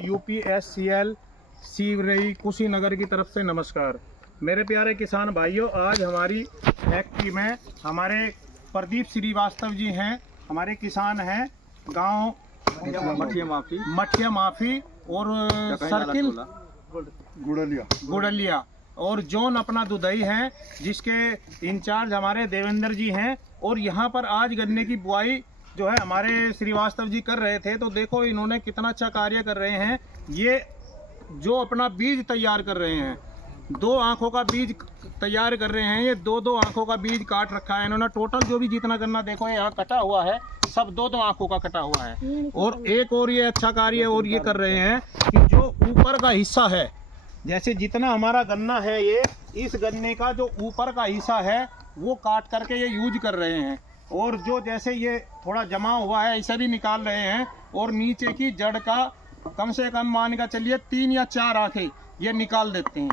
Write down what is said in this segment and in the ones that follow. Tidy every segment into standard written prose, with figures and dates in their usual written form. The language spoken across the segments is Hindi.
UPSCL सीवरई कुशीनगर की तरफ से नमस्कार। मेरे प्यारे किसान भाइयों, आज हमारी फैक्ट्री में हमारे प्रदीप श्रीवास्तव जी हैं, हमारे किसान हैं, गांव मठिया माफी और सर्किल गुड़लिया और जोन अपना दुधई हैं, जिसके इंचार्ज हमारे देवेंद्र जी हैं। और यहाँ पर आज गन्ने की बुआई जो है हमारे श्रीवास्तव जी कर रहे थे, तो देखो इन्होंने कितना अच्छा कार्य कर रहे हैं। ये जो अपना बीज तैयार कर रहे हैं, 2 आंखों का बीज तैयार कर रहे हैं। ये 2-2 आंखों का बीज काट रखा है इन्होंने। टोटल जो भी जितना गन्ना देखो यहाँ कटा हुआ है, सब 2-2 आंखों का कटा हुआ है। और एक और ये अच्छा कार्य और ये कर रहे हैं कि जो ऊपर का हिस्सा है, जैसे जितना हमारा गन्ना है, ये इस गन्ने का जो ऊपर का हिस्सा है वो काट करके ये यूज कर रहे हैं। और जो जैसे ये थोड़ा जमा हुआ है इसे भी निकाल रहे हैं। और नीचे की जड़ का कम से कम मान का चलिए 3 या 4 आंखें ये निकाल देते हैं।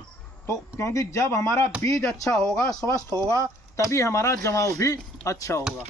तो क्योंकि जब हमारा बीज अच्छा होगा, स्वस्थ होगा, तभी हमारा जमाव भी अच्छा होगा।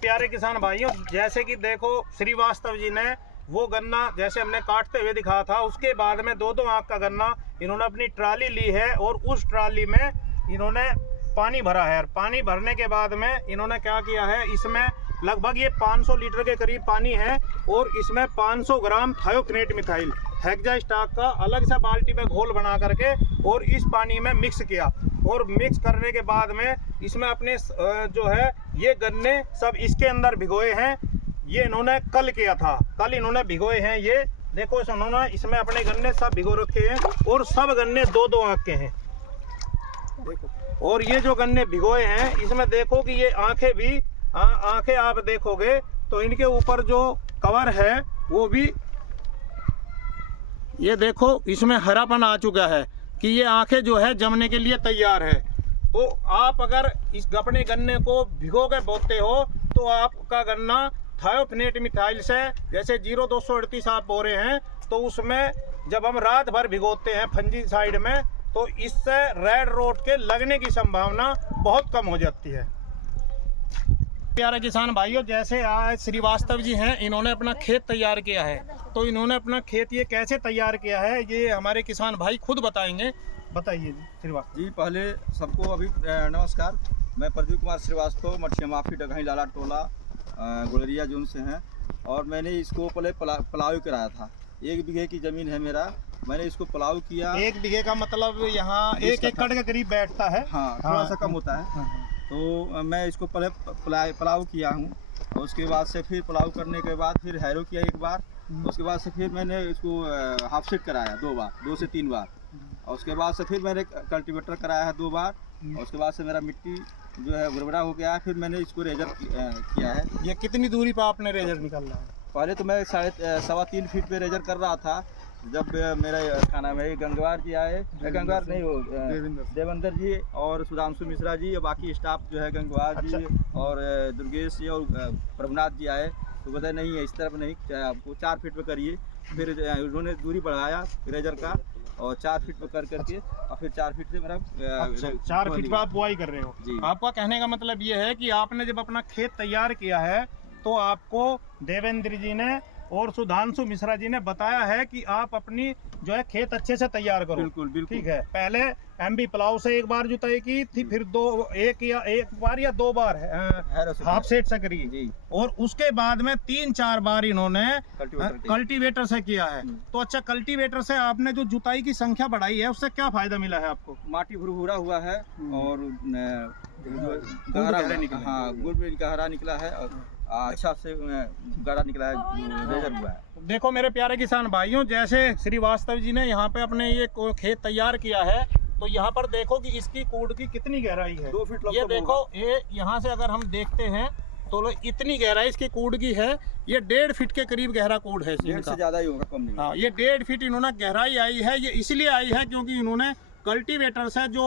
प्यारे किसान भाइयों, जैसे कि देखो श्रीवास्तव जी ने वो गन्ना जैसे हमने काटते हुए दिखाया था, उसके बाद में 2-2 आंख का गन्ना इन्होंने अपनी ट्राली ली है और उस ट्राली में इन्होंने पानी भरा है। पानी भरने के बाद में इन्होंने क्या किया है, इसमें लगभग ये 500 लीटर के करीब पानी है और इसमें 500 ग्राम थायोक्नेट मिथाइल हेक्सास्टाक का अलग सा बाल्टी में घोल बना करके और इस पानी में मिक्स किया। और मिक्स करने के बाद में इसमें अपने जो है ये गन्ने सब इसके अंदर भिगोए हैं। ये इन्होंने कल किया था, कल इन्होंने भिगोए हैं। ये देखो इन्होंने इसमें अपने गन्ने सब भिगो रखे हैं और सब गन्ने 2-2 आंख के हैं। और ये जो गन्ने भिगोए हैं इसमें देखो कि ये आंखें भी आंखें आप देखोगे तो इनके ऊपर जो कवर है वो भी ये देखो इसमें हरापन आ चुका है कि ये आंखें जो है जमने के लिए तैयार है। तो आप अगर इस अपने गन्ने को भिगो के बोते हो तो आपका गन्ना थायोक्नेट मिथाइल से जैसे 0-238 आप बो रहे हैं, तो उसमें जब हम रात भर भिगोते हैं फंजी साइड में, तो इससे रेड रोट के लगने की संभावना बहुत कम हो जाती है। प्यारे किसान भाइयों, जैसे आज श्रीवास्तव जी हैं, इन्होंने अपना खेत तैयार किया है। तो इन्होंने अपना खेत ये कैसे तैयार किया है ये हमारे किसान भाई खुद बताएंगे। बताइए जी श्रीवास्तव जी। पहले सबको अभी नमस्कार। मैं प्रदीप कुमार श्रीवास्तव, मठिया माफी डगही लाला टोला गुड़रिया जोन से हैं। और मैंने इसको पहले पलाव कराया था। 1 बीघे की ज़मीन है मेरा, मैंने इसको पलाव किया। 1 बीघे का मतलब यहाँ 1 एकड़ के करीब बैठता है। हाँ, थोड़ा सा कम होता है। तो मैं इसको पहले पलाव किया हूँ। और उसके बाद से फिर पलाव करने के बाद फिर हैरो किया 1 बार। उसके बाद से फिर मैंने इसको हाफ सेट कराया 2 बार, 2 से 3 बार। और उसके बाद से फिर मैंने कल्टीवेटर कराया है 2 बार। और उसके बाद से मेरा मिट्टी जो है गुरबड़ा हो गया है। फिर मैंने इसको रेजर किया है। ये कितनी दूरी पर आपने रेजर निकाला है? पहले तो मैं 3.25 फीट पे रेजर कर रहा था। जब मेरा क्या नाम है गंगवार जी आए, गंगवार नहीं हो देवेंद्र जी और सुधांशु मिश्रा जी और बाकी स्टाफ जो है गंगवार जी और दुर्गेश जी और प्रभुनाथ जी आए, तो बताए नहीं है इस तरफ नहीं, आपको 4 फीट पे करिए। फिर उन्होंने दूरी बढ़ाया रेजर का और 4 फीट पे कर करके और फिर 4 फीट से मेरा 4 फीट पे आप बुआई कर रहे हो जी। आपका कहने का मतलब ये है कि आपने जब अपना खेत तैयार किया है तो आपको देवेंद्र जी ने और सुधांशु मिश्रा जी ने बताया है कि आप अपनी जो है खेत अच्छे से तैयार करो। बिल्कुल बिल्कुल ठीक है। पहले एमबी प्लाव से 1 बार जुताई की थी, फिर 1 बार या 2 बार हाफ सेट से करी जी। और उसके बाद में 3-4 बार इन्होंने कल्टीवेटर से किया है। तो अच्छा, कल्टीवेटर से आपने जो जुताई की संख्या बढ़ाई है उससे क्या फायदा मिला है आपको? माटी भुरभुरा हुआ है और गहरा निकला है और अच्छा से गाढ़ा निकला है, रेजर हुआ है। देखो मेरे प्यारे किसान भाइयों, जैसे श्रीवास्तव जी ने यहाँ पे अपने ये खेत तैयार किया है, तो यहाँ पर देखो कि इसकी कूड़ की कितनी गहराई है। 2 फीट ये देखो, ये यहाँ से अगर हम देखते हैं तो इतनी गहराई इसकी कूड़ की है। ये 1.5 फीट के करीब गहरा कूड़ है। 1.5 से ज़्यादा ही होगा, कम नहीं। हाँ, ये 1.5 फीट इन्होंने गहराई आई है। ये इसलिए आई है क्योंकि इन्होंने कल्टीवेटर से जो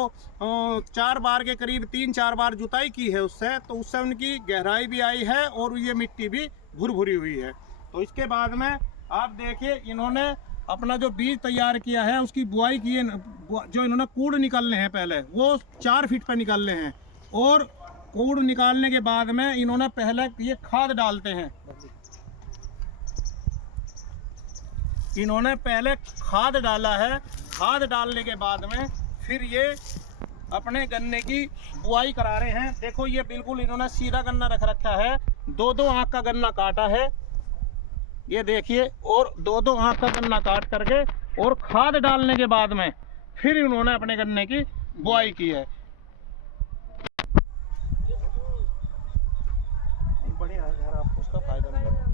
4 बार के करीब 3-4 बार जुताई की है तो उससे उनकी गहराई भी आई है और ये मिट्टी भी भुरभुरी हुई है। तो इसके बाद में आप देखिए इन्होंने अपना जो बीज तैयार किया है उसकी बुआई की है। जो इन्होंने कूड़ निकालने हैं पहले वो 4 फीट पे निकालने हैं। और कूड़ निकालने के बाद में इन्होंने पहले ये खाद डालते हैं। इन्होंने पहले खाद डाला है, खाद डालने के बाद में फिर ये अपने गन्ने की बुआई करा रहे हैं। देखो ये बिल्कुल इन्होंने सीधा गन्ना रख रखा है, 2-2 आंख का गन्ना काटा है, ये देखिए, और 2-2 आंख का गन्ना काट करके और खाद डालने के बाद में फिर इन्होंने अपने गन्ने की बुआई की है। बढ़िया है यार, आपको उसका फायदा मिलेगा।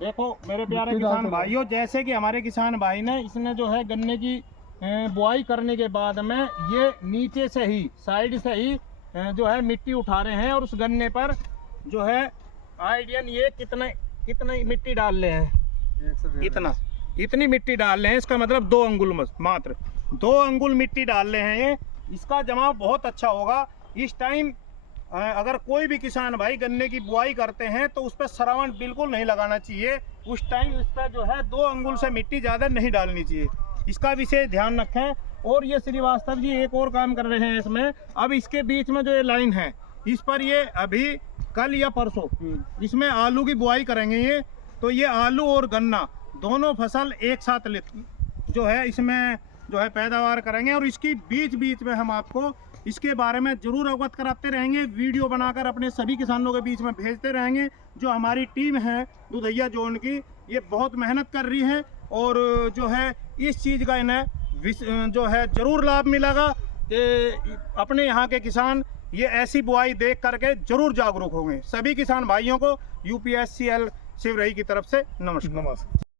देखो मेरे प्यारे किसान भाइयों, जैसे कि हमारे किसान भाई ने इसने जो है गन्ने की बुआई करने के बाद में ये नीचे से ही साइड से ही जो है मिट्टी उठा रहे हैं और उस गन्ने पर जो है आइडियन ये कितने मिट्टी डाल रहे हैं, इतनी मिट्टी डाल रहे हैं। इसका मतलब 2 अंगुल मात्र 2 अंगुल मिट्टी डाल रहे हैं ये। इसका जमाव बहुत अच्छा होगा। इस टाइम अगर कोई भी किसान भाई गन्ने की बुआई करते हैं तो उस पर सरावण बिल्कुल नहीं लगाना चाहिए। उस टाइम इस पर जो है 2 अंगुल से मिट्टी ज़्यादा नहीं डालनी चाहिए, इसका विशेष ध्यान रखें। और ये श्रीवास्तव जी एक और काम कर रहे हैं इसमें। अब इसके बीच में जो ये लाइन है, इस पर ये अभी कल या परसों इसमें आलू की बुआई करेंगे ये। तो ये आलू और गन्ना दोनों फसल एक साथ जो है इसमें जो है पैदावार करेंगे। और इसकी बीच में हम आपको इसके बारे में ज़रूर अवगत कराते रहेंगे, वीडियो बनाकर अपने सभी किसानों के बीच में भेजते रहेंगे। जो हमारी टीम है दुधैया जोन की, ये बहुत मेहनत कर रही है और जो है इस चीज़ का इन्हें जो है ज़रूर लाभ मिलेगा कि अपने यहाँ के किसान ये ऐसी बुआई देख करके ज़रूर जागरूक होंगे। सभी किसान भाइयों को UPSCL शिवरही की तरफ से नमस्कार।